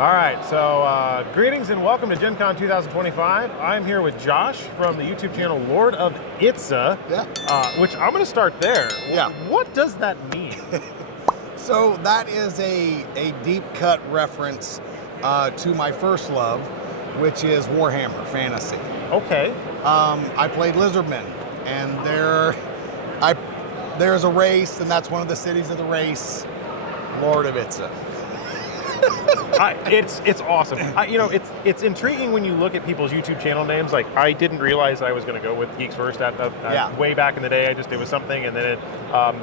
All right, so greetings and welcome to Gen Con 2025. I'm here with Josh from the YouTube channel Lord of Itza, which I'm going to start there. Yeah. What does that mean? So that is a deep cut reference to my first love, which is Warhammer Fantasy. Okay. I played Lizardmen, and there's a race, and that's one of the cities of the race, Lord of Itza. It's awesome. It's intriguing when you look at people's YouTube channel names. Like, I didn't realize I was going to go with Geeks first way back in the day. It was something, and then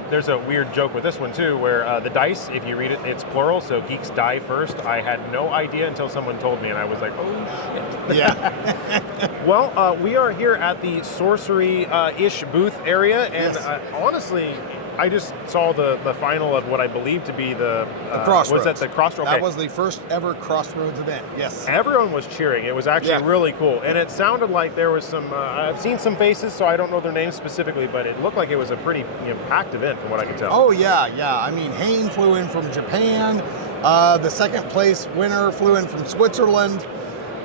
there's a weird joke with this one too, where the dice, if you read it, it's plural, so Geeks die first. I had no idea until someone told me, and I was like, oh shit. Yeah. Well, we are here at the Sorcery-ish booth area, and Yes. Honestly, I just saw the final of what I believe to be the Crossroads. Was that the Crossroads? Okay. That was the first ever Crossroads event. Yes. Everyone was cheering. It was actually really cool, and it sounded like there was some. I've seen some faces, so I don't know their names specifically, but it looked like it was a pretty packed event from what I can tell. Oh yeah. I mean, Hayne flew in from Japan. The second place winner flew in from Switzerland.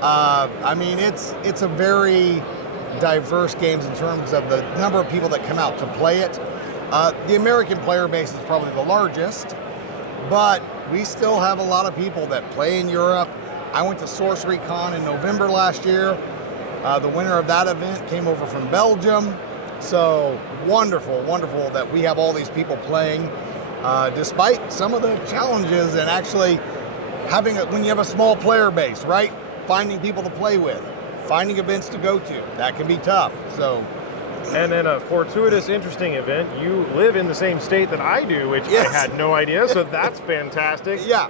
I mean, it's a very diverse games in terms of the number of people that come out to play it. The American player base is probably the largest, but we still have a lot of people that play in Europe. I went to Sorcery Con in November last year. The winner of that event came over from Belgium. So wonderful that we have all these people playing, despite some of the challenges and actually when you have a small player base, right? Finding people to play with, finding events to go to, that can be tough. So. And then a fortuitous, interesting event. You live in the same state that I do, which I had no idea, so that's fantastic. Yeah.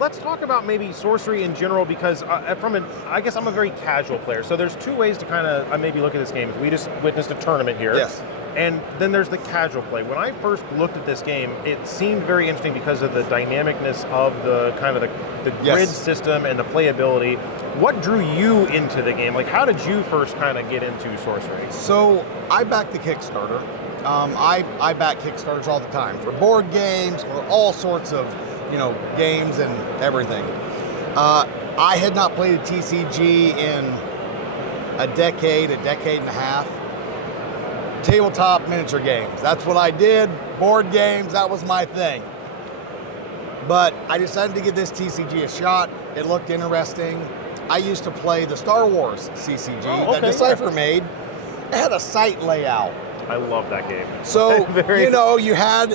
Let's talk about maybe Sorcery in general, because I guess I'm a very casual player. So there's two ways to kind of maybe look at this game. We just witnessed a tournament here. Yes. And then there's the casual play. When I first looked at this game, it seemed very interesting because of the dynamicness of the kind of the grid system and the playability. What drew you into the game? Like, how did you first kind of get into Sorcery? So I back the Kickstarter. I back Kickstarters all the time for board games, for all sorts of games and everything. I had not played a TCG in a decade and a half. Tabletop miniature games. That's what I did. Board games, that was my thing. But I decided to give this TCG a shot. It looked interesting. I used to play the Star Wars CCG that Decipher made. It had a site layout. I love that game. So, you had,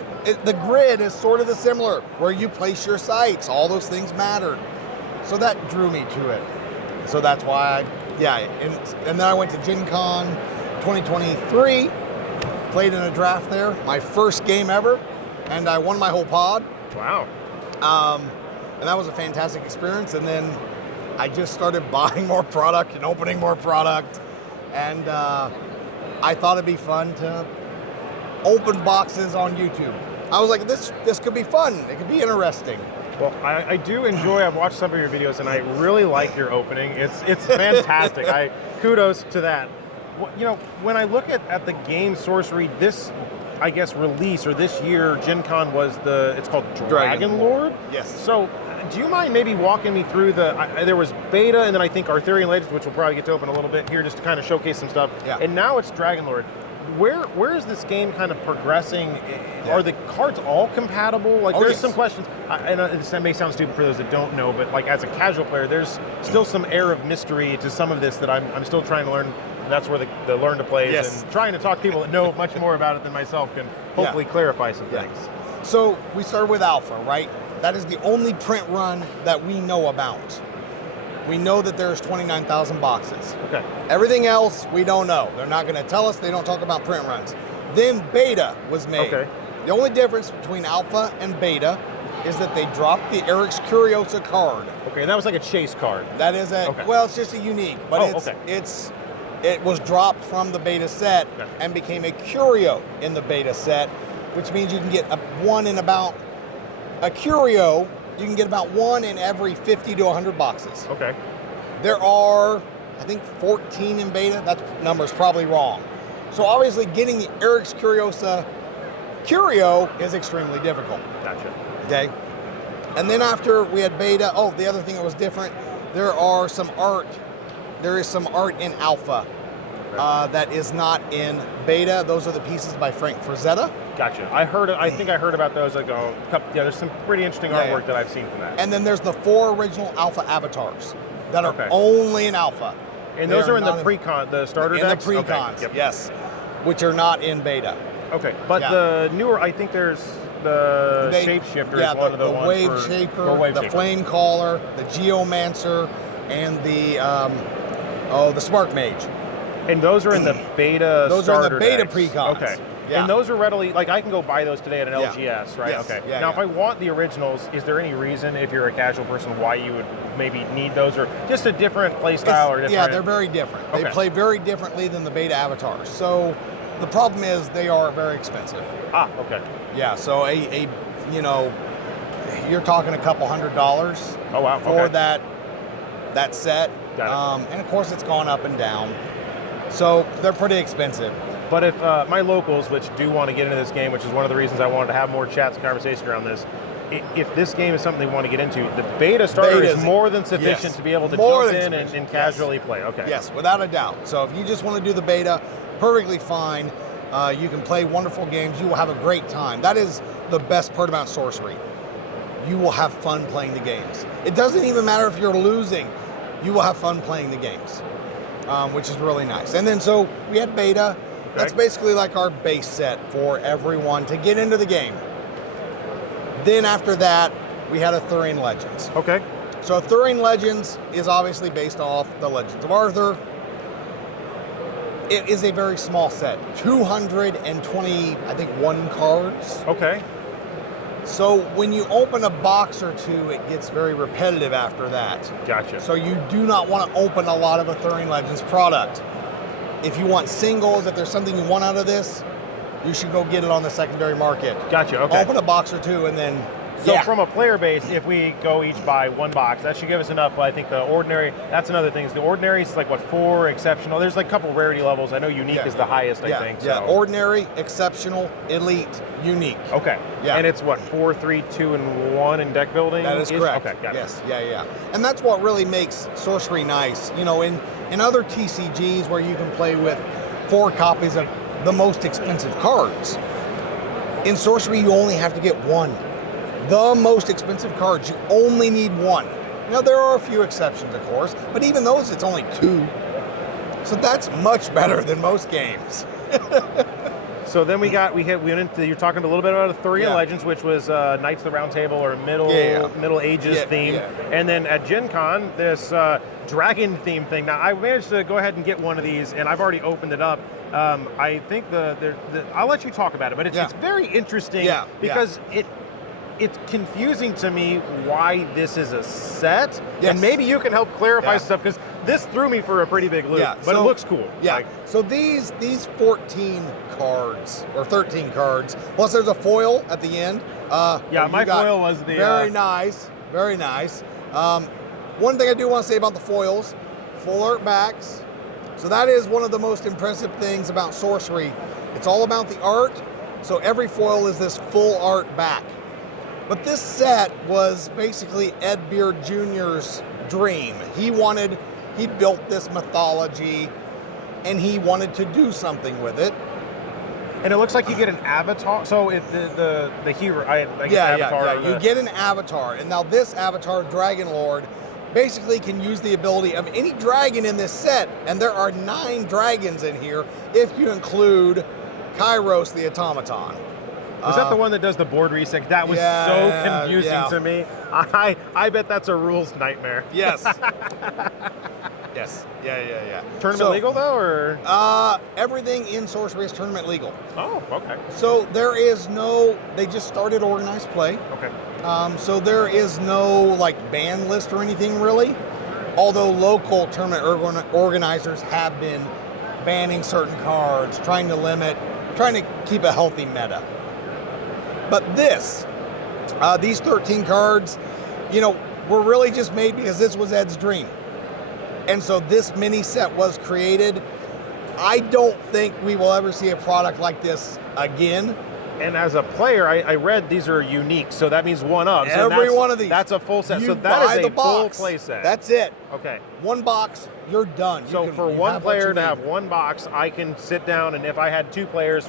the grid is sort of similar, where you place your sites. All those things mattered. So that drew me to it. So that's why and then I went to Gen Con 2023, played in a draft there, my first game ever, and I won my whole pod. Wow. And that was a fantastic experience, and then I just started buying more product and opening more product, and I thought it'd be fun to open boxes on YouTube. I was like, this could be fun, it could be interesting. Well, I do enjoy, I've watched some of your videos, and I really like your opening. It's fantastic. Kudos to that. When I look at the game Sorcery, this, I guess, release, or this year, Gen Con was it's called Dragon Lord? Yes. So, do you mind maybe walking me through there was beta, and then I think Arthurian Legends, which we'll probably get to open a little bit here, just to kind of showcase some stuff. Yeah. And now it's Dragon Lord. Where is this game kind of progressing? Yeah. Are the cards all compatible? Like, there's some questions. I know this may sound stupid for those that don't know, but like as a casual player, there's still some air of mystery to some of this that I'm still trying to learn. And that's where the learn to play is, and trying to talk to people that know much more about it than myself can hopefully clarify some things. So we started with Alpha, right? That is the only print run that we know about. We know that there's 29,000 boxes. Okay. Everything else, we don't know. They're not going to tell us. They don't talk about print runs. Then beta was made. Okay. The only difference between Alpha and beta is that they dropped the Eric's Curiosa card. Okay, and that was like a chase card. That is well, it's just a unique, but it was dropped from the beta set and became a curio in the beta set, which means you can get one in about 1 in every 50 to 100 boxes. Okay. There are, I think, 14 in beta. That number's probably wrong. So obviously getting the Eric's Curiosa curio is extremely difficult. Gotcha. Okay. And then after we had beta, the other thing that was different, there is some art in alpha that is not in beta. Those are the pieces by Frank Frazetta. Gotcha. I think I heard about those. There's some pretty interesting artwork that I've seen from that. And then there's the 4 original alpha avatars that are only in alpha. And those are in the pre-con, the starter decks? In the pre-cons, yes, which are not in beta. Okay, but the newer, I think there's the Shapeshifter is one of the ones Wave Shaper, the Flame Caller, the Geomancer, and the Spark Mage. And those are in the beta Those starter are in the beta decks. pre-cons. Okay. Yeah. And those are readily, I can go buy those today at an LGS, right? Yes. Okay. Yeah, now, if I want the originals, is there any reason, if you're a casual person, why you would maybe need those, or just a different play style? Or different? Yeah, they're very different. They play very differently than the beta avatars. So the problem is they are very expensive. Okay. Yeah, so you're talking a couple $100. Oh, wow. For that set. Got it. And of course it's gone up and down. So they're pretty expensive. But if my locals, which do want to get into this game, which is one of the reasons I wanted to have more chats and conversation around this, if this game is something they want to get into, the beta starter is more than sufficient to be able to jump in and casually play. Okay. Yes, without a doubt. So if you just want to do the beta, perfectly fine. You can play wonderful games. You will have a great time. That is the best part about Sorcery. You will have fun playing the games. It doesn't even matter if you're losing. You will have fun playing the games, which is really nice. And then so we had beta. That's basically like our base set for everyone to get into the game. Then after that, we had Arthurian Legends. Okay. So Arthurian Legends is obviously based off the Legends of Arthur. It is a very small set, 220, I think, 1 cards. Okay. So when you open a box or two, it gets very repetitive after that. Gotcha. So you do not want to open a lot of Arthurian Legends product. If you want singles, if there's something you want out of this, you should go get it on the secondary market. Gotcha, okay. Open a box or two and then, So from a player base, if we go each buy 1 box, that should give us enough. I think the ordinary, that's another thing, is the ordinary is 4 exceptional. There's a couple rarity levels. I know unique is the highest, I think. Yeah, ordinary, exceptional, elite, unique. Okay. Yeah. And it's 4, 3, 2, and 1 in deck building? That is correct. Okay, got it. Yes, yeah. And that's what really makes Sorcery nice. In other TCGs where you can play with 4 copies of the most expensive cards, in Sorcery you only have to get 1. The most expensive cards, you only need 1. Now there are a few exceptions, of course, but even those it's only 2. So that's much better than most games. So then we went into, you're talking a little bit about Arthurian Legends, which was Knights of the Round Table or Middle Ages theme. Yeah. And then at Gen Con, this dragon theme thing. Now I managed to go ahead and get one of these, and I've already opened it up. I think I'll let you talk about it, but it's very interesting because it's confusing to me why this is a set, and maybe you can help clarify stuff, because this threw me for a pretty big loop, but it looks cool. Yeah, so these 14 cards, or 13 cards, plus there's a foil at the end. My foil was the... Very nice, very nice. One thing I do want to say about the foils, full art backs. So that is one of the most impressive things about Sorcery. It's all about the art, so every foil is this full art back. But this set was basically Ed Beard Jr.'s dream. He built this mythology, and he wanted to do something with it. And it looks like you get an avatar. So the hero, avatar. You get an avatar, and now this avatar, Dragon Lord, basically can use the ability of any dragon in this set, and there are 9 dragons in here if you include Kairos the Automaton. Was that the one that does the board reset? That was so confusing to me. I bet that's a rules nightmare. Yes. Yes. Yeah. Tournament legal though, or? Everything in Sorcery is tournament legal. Oh, okay. So they just started organized play. Okay. So there is no ban list or anything really, although local tournament organizers have been banning certain cards, trying to keep a healthy meta. But these 13 cards, were really just made because this was Ed's dream. And so this mini set was created. I don't think we will ever see a product like this again. And as a player, I read these are unique, so that means one of. So Every one of these. That's a full set. You so that buy is the a full box. play set. That's it. Okay. One box, you're done. So for one player to have one box, I can sit down, and if I had two players,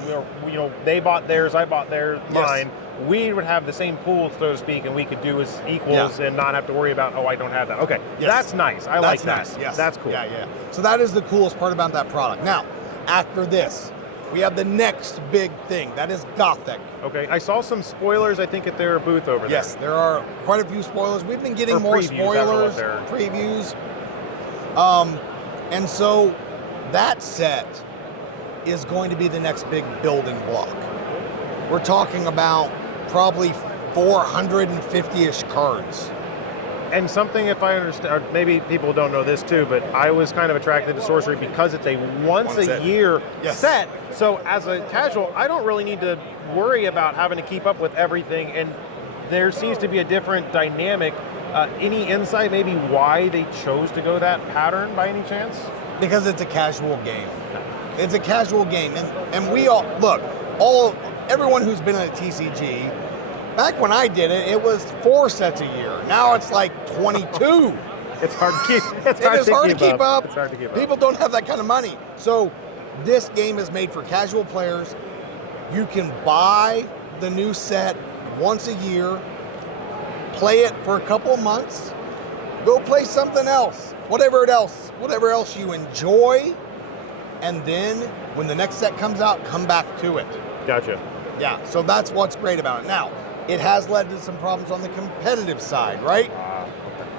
they bought theirs, I bought mine, we would have the same pool, so to speak, and we could do as equals and not have to worry about, I don't have that. Okay, that's nice. I like that. Nice. Yes. That's cool. Yeah. So that is the coolest part about that product. Now, after this, we have the next big thing. That is Gothic. Okay, I saw some spoilers, I think, at their booth over there. Yes, there are quite a few spoilers. We've been getting more spoilers, previews. And so that set is going to be the next big building block. We're talking about probably 450-ish cards. And something, if I understand, or maybe people don't know this too, but I was kind of attracted to Sorcery because it's a once a year set. So as a casual, I don't really need to worry about having to keep up with everything. And there seems to be a different dynamic. Any insight maybe why they chose to go that pattern by any chance? Because it's a casual game. It's a casual game. And we all, look, everyone who's been in a TCG, back when I did it, it was 4 sets a year. Now it's like 22. It's hard to keep. It is hard to keep up. It's hard to keep up. People don't have that kind of money. So this game is made for casual players. You can buy the new set once a year, play it for a couple of months, go play something else, whatever else you enjoy, and then when the next set comes out, come back to it. Gotcha. Yeah, so that's what's great about it. Now, it has led to some problems on the competitive side, right?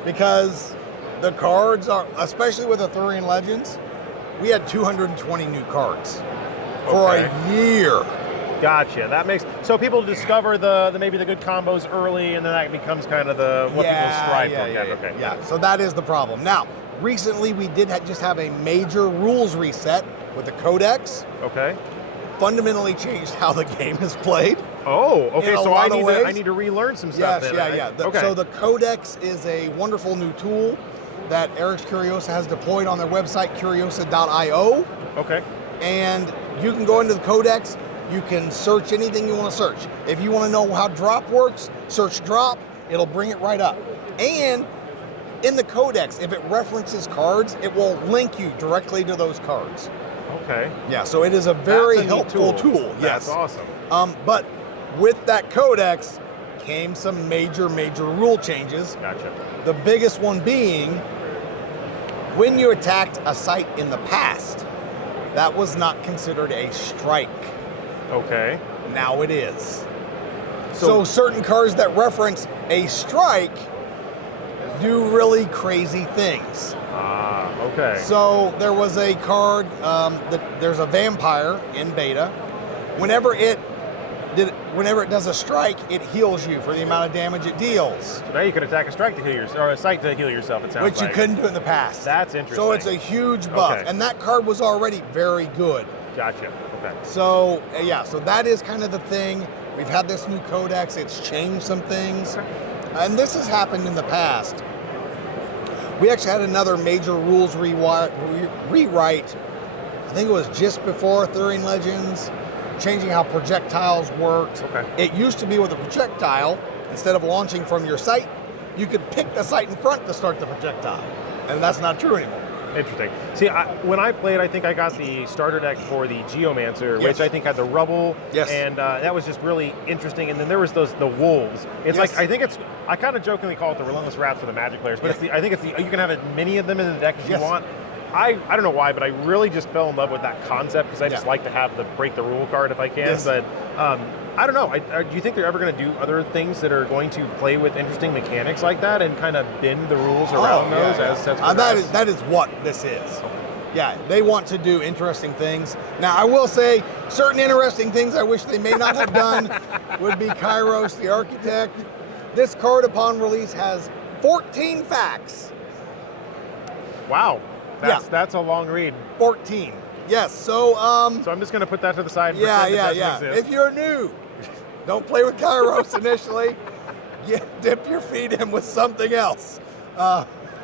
Because the cards are, especially with Arthurian Legends, we had 220 new cards for a year. Gotcha. That makes so people discover the maybe the good combos early, and then that becomes kind of what people strive for. Yeah. So that is the problem. Now, recently we did just have a major rules reset with the Codex. Okay. Fundamentally changed how the game is played. Oh, okay. So I need to relearn some stuff. Yes, So the Codex is a wonderful new tool that Eric's Curiosa has deployed on their website, curiosa.io. Okay. And you can go into the Codex. You can search anything you want to search. If you want to know how drop works, search drop. It'll bring it right up. And in the Codex, if it references cards, it will link you directly to those cards. Okay. Yeah, so it is a very helpful tool. Yes. That's awesome. But with that Codex came some major rule changes. Gotcha. The biggest one being when you attacked a site in the past, that was not considered a strike. Okay. Now it is. So certain cards that reference a strike do really crazy things. Okay. So there was a card, there's a vampire in beta. Whenever it does a strike, it heals you for the amount of damage it deals. So now you can attack a strike to heal yourself, or a site to heal yourself, it sounds like. Which you couldn't do in the past. That's interesting. So it's a huge buff. And that card was already very good. Gotcha. Okay. So, so that is kind of the thing. We've had this new Codex. It's changed some things. And this has happened in the past. We actually had another major rules rewrite. I think it was just before Arthurian Legends, changing how projectiles worked. Okay. It used to be with a projectile, instead of launching from your site, you could pick the site in front to start the projectile. And that's not true anymore. Interesting. See, when I played, I think I got the starter deck for the Geomancer, which I think had the rubble, and that was just really interesting. And then there was the wolves. It's like I kind of jokingly call it the relentless rats for the Magic players, but I think you can have as many of them in the deck as you want. I don't know why, but I really just fell in love with that concept because I just like to have the break the rule card if I can. But I don't know. Do you think they're ever going to do other things that are going to play with interesting mechanics like that and kind of bend the rules around those as sets progress? That is what this is. Yeah, they want to do interesting things. Now, I will say certain interesting things I wish they may not have done would be Kairos, the Architect. This card upon release has 14 facts. Wow. That's a long read. 14. Yes, so so I'm just going to put that to the side. And Yeah. If you're new, don't play with Kairos initially. Dip your feet in with something else.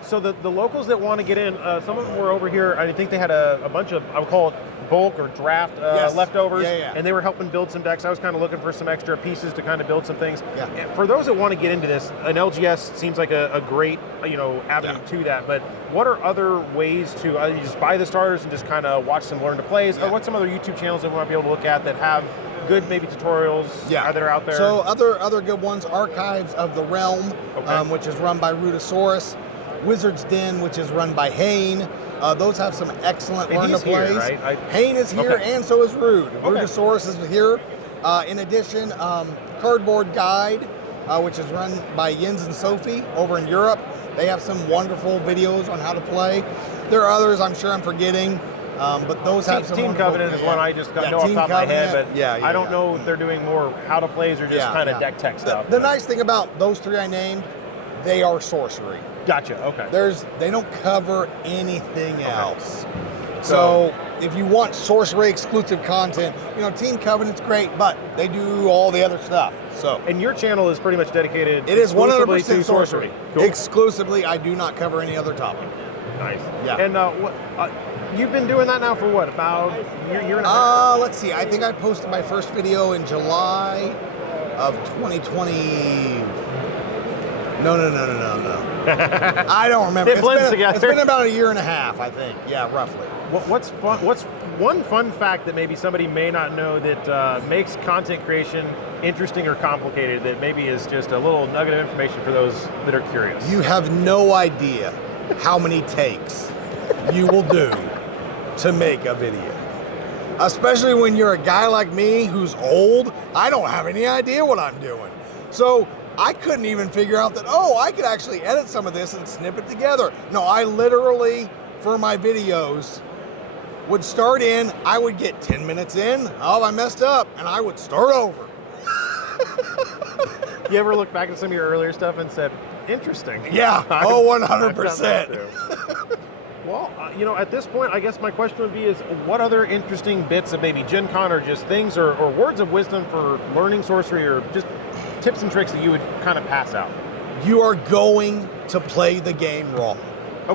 So the locals that want to get in, some of them were over here. I think they had a bunch of, I would call it bulk or draft Yes. leftovers, Yeah. and they were helping build some decks. I was kind of looking for some extra pieces to kind of build some things. Yeah. And for those that want to get into this, an LGS seems like a great avenue to that. But what are other ways to you just buy the starters and just kind of watch some learn to plays, or what's some other YouTube channels that we might be able to look at that have good maybe tutorials that are out there? So other good ones, Archives of the Realm, which is run by Rudosaurus, Wizard's Den, which is run by Hane. Those have some excellent learn to plays. Here, right? Hane is here, and so is Rude. Rudosaurus is here. In addition, Cardboard Guide, which is run by Jens and Sophie over in Europe. They have some wonderful videos on how to play. There are others I'm sure I'm forgetting. But those have some Team Covenant is one I just know off the top of my head, but I don't know if they're doing more how to plays or just kind of deck tech stuff. The nice thing about those three I named, they are Sorcery. Gotcha. Okay. They don't cover anything else. So if you want Sorcery exclusive content, Team Covenant's great, but they do all the other stuff. So and your channel is pretty much dedicated. It is 100% to Sorcery. Cool. Exclusively, I do not cover any other topic. Nice. Yeah. And you've been doing that now for what, about a year and a half? Let's see. I think I posted my first video in July of 2020. No. I don't remember. It's been about a year and a half, I think. Yeah, roughly. What's fun? What's one fun fact that maybe somebody may not know that makes content creation interesting or complicated, that maybe is just a little nugget of information for those that are curious? You have no idea how many takes you will do to make a video. Especially when you're a guy like me who's old, I don't have any idea what I'm doing. So I couldn't even figure out that, I could actually edit some of this and snip it together. No, I literally, for my videos, would start in, I would get 10 minutes in, I messed up, and I would start over. You ever look back at some of your earlier stuff and said, interesting? Yeah, 100%. Well, at this point, I guess my question would be is, what other interesting bits of maybe Gen Con or just things or words of wisdom for learning sorcery or just tips and tricks that you would kind of pass out? You are going to play the game wrong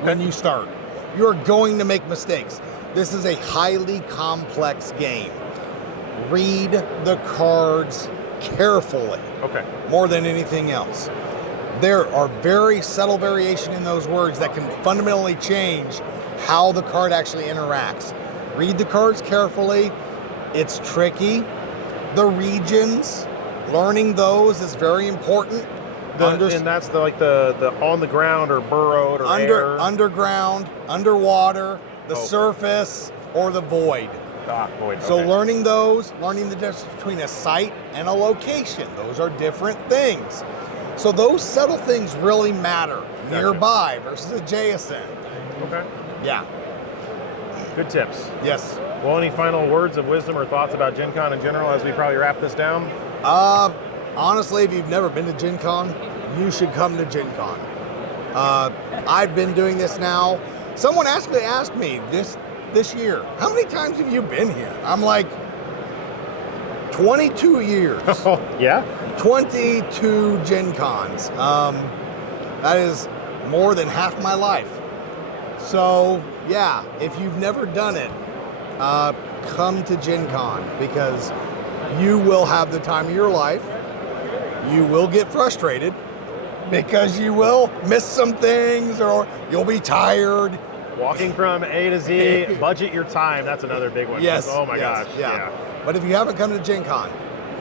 when you start. You are going to make mistakes. This is a highly complex game. Read the cards carefully. More than anything else. There are very subtle variation in those words that can fundamentally change how the card actually interacts. Read the cards carefully. It's tricky. The regions, learning those is very important. And that's the on the ground or burrowed or air. Underground, underwater, the surface, or the void. Void. So learning those, learning the difference between a site and a location. Those are different things. So those subtle things really matter. Nearby versus adjacent. Yeah. Good tips. Yes. Well, any final words of wisdom or thoughts about Gen Con in general as we probably wrap this down? Honestly, if you've never been to Gen Con, you should come to Gen Con. I've been doing this now. Someone actually asked me this year, how many times have you been here? I'm like, 22 years. Yeah? 22 Gen Cons. That is more than half my life. So, yeah, if you've never done it, come to Gen Con because you will have the time of your life. You will get frustrated because you will miss some things or you'll be tired. Walking from A to Z, budget your time. That's another big one. Yes. Oh my gosh. Yeah. But if you haven't come to Gen Con,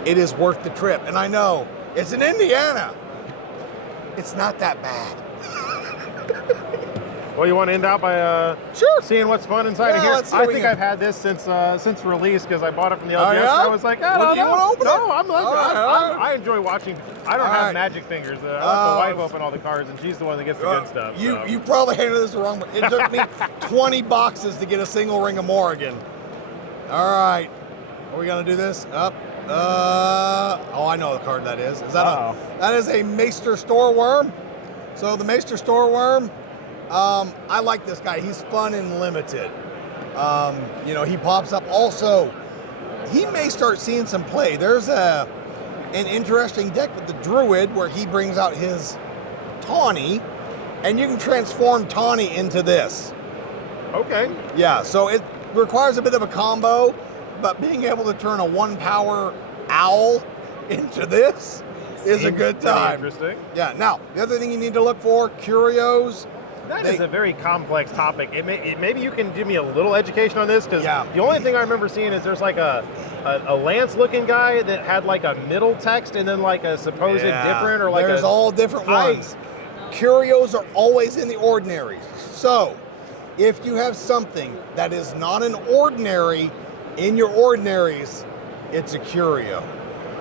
it is worth the trip. And I know it's in Indiana. It's not that bad. Well, you want to end out by seeing what's fun inside of here? I think I've had this since release because I bought it from the LGS. I was like, I don't know. I enjoy watching. I don't have magic fingers. I let the wife open all the cards, and she's the one that gets the good stuff. You probably handled this the wrong way. It took me 20 boxes to get a single ring of Morrigan. All right. Are we going to do this? Up. I know the card that is. That is a Maester Storeworm. So the Maester Storeworm, I like this guy. He's fun and limited. He pops up. Also, he may start seeing some play. There's an interesting deck with the Druid where he brings out his Tawny, and you can transform Tawny into this. Okay. Yeah, so requires a bit of a combo, but being able to turn a 1-power owl into this is a good time. Interesting. Yeah. Now, the other thing you need to look for, curios. That is a very complex topic. Maybe you can give me a little education on this, because Yeah. the only thing I remember seeing is there's like a Lance-looking guy that had like a middle text and then like a supposed different, or like there's all different ones. Curios are always in the ordinaries. So, if you have something that is not an ordinary in your ordinaries, it's a curio.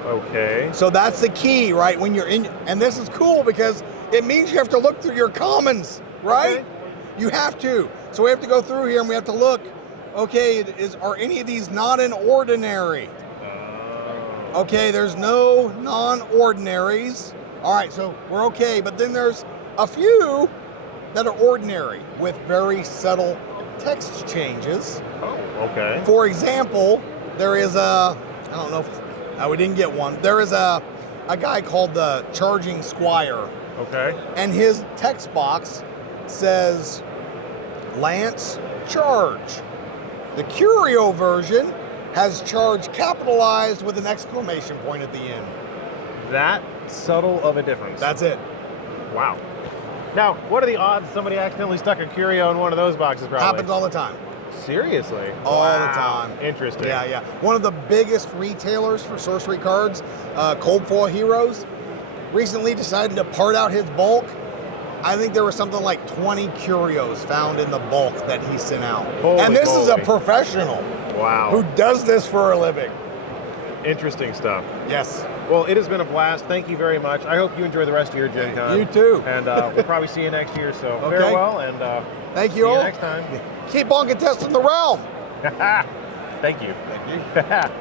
Okay. So that's the key, right? When you're in, and this is cool because it means you have to look through your commons, right? Okay. You have to. So we have to go through here and we have to look. Okay, are any of these not an ordinary? Okay, there's no non-ordinaries. All right, so we're okay. But then there's a few that are ordinary with very subtle text changes. Oh, okay. For example, there is I don't know if we didn't get one. There is a guy called the Charging Squire. Okay. And his text box says, Lance, charge. The Curio version has charge capitalized with an exclamation point at the end. That subtle of a difference. That's it. Wow. Now, what are the odds somebody accidentally stuck a curio in one of those boxes, probably? Happens all the time. Seriously? All Wow. the time. Interesting. Yeah. One of the biggest retailers for sorcery cards, Cold Foil Heroes, recently decided to part out his bulk. I think there was something like 20 curios found in the bulk that he sent out. And this is a professional Wow. who does this for a living. Interesting stuff. Yes. Well, it has been a blast. Thank you very much. I hope you enjoy the rest of your Gen Con. You too. And we'll probably see you next year. So Okay. farewell, and Thank see you you all. next time. Keep on contesting the realm. Thank you. Thank you.